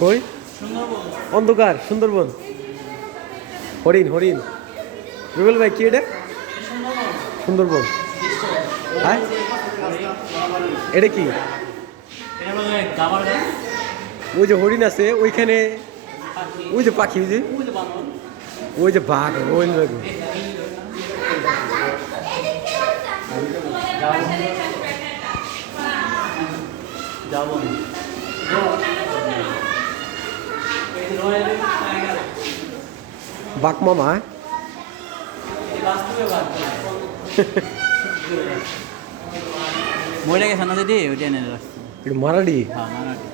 কই? অন্ধকার সুন্দরবন। হরিণ হরিণ। রুবেল ভাই কি এটা? সুন্দরবন। হ্যাঁ? এটা কি? ওই যে হরিণ আছে ওইখানে ওই যে পাখি ওই যে। ওই যে বাঘ ওই যাব বাঘ মামা হ্যাঁ? মরে গেছে না দিদি? ওইটা এনে রাখছি এটা মারাডি হ্যাঁ মারাঠি।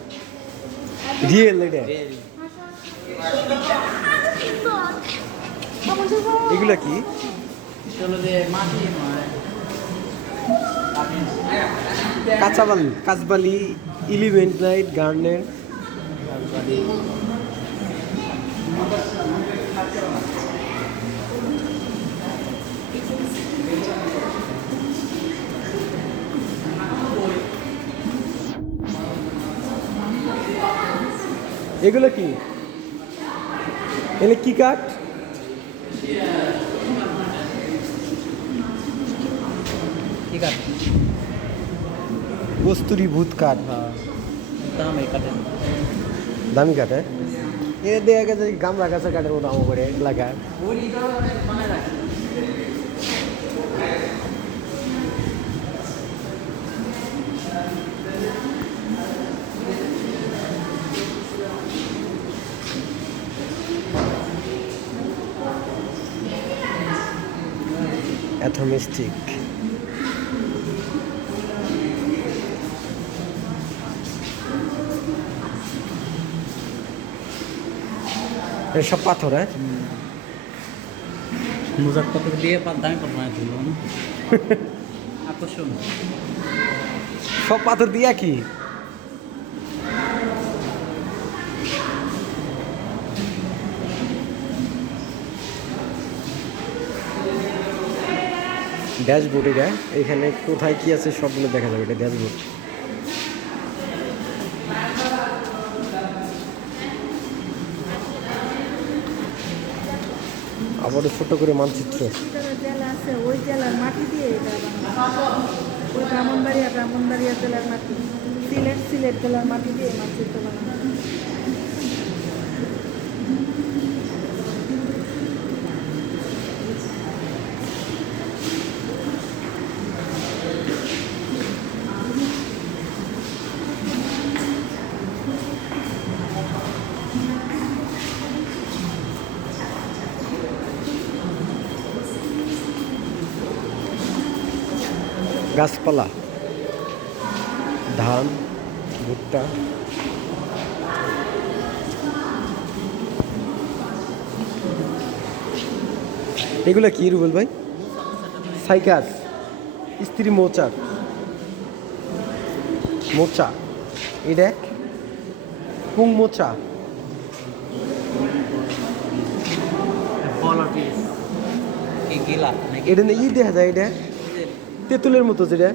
রিয়েল এটা? এগুলা কি? চলো যে মাটি নয় কাঁচাবালি কাঁচবালি ইলিভেন্ট লাইট গার্নের এগুলো কি? এগুলো কি কাঠ? কস্তুরি ভূত কাঠ। দাম কাটেন দামি হ্যাঁ এ দেখা গেছে গামলা গাছের কাঠের মতো আমো করে এলাকায় অ্যাথমিস্টিক সব পাথর। হ্যাঁ দিয়ে দামি আকর্ষণ। সব পাথর দিয়া কি? ড্যাশবোর্ড এটা এখানে কোথায় কি আছে সবগুলো দেখা যাবে এটা ড্যাশবোর্ড। আবারও ছোট করে মানচিত্র। জেলা আছে, ওই জেলার মাটি দিয়ে এটা। ওই ব্রাহ্মণবাড়িয়া ব্রাহ্মণবাড়িয়া জেলার মাটি। সিলেট সিলেট জেলার মাটি দিয়ে মানচিত্র বানানো। গাছপালা। ধান ভুট্টা। এগুলো কি রুবেল ভাই? সাইকাস। স্ত্রী মৌচাক মোচা। এটা পুং মোচা। এটা ই দেখা যায় এটা। তেঁতুলের মতো যেটা।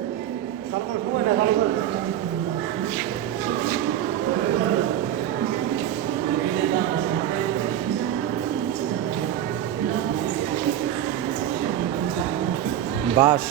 বাঁশ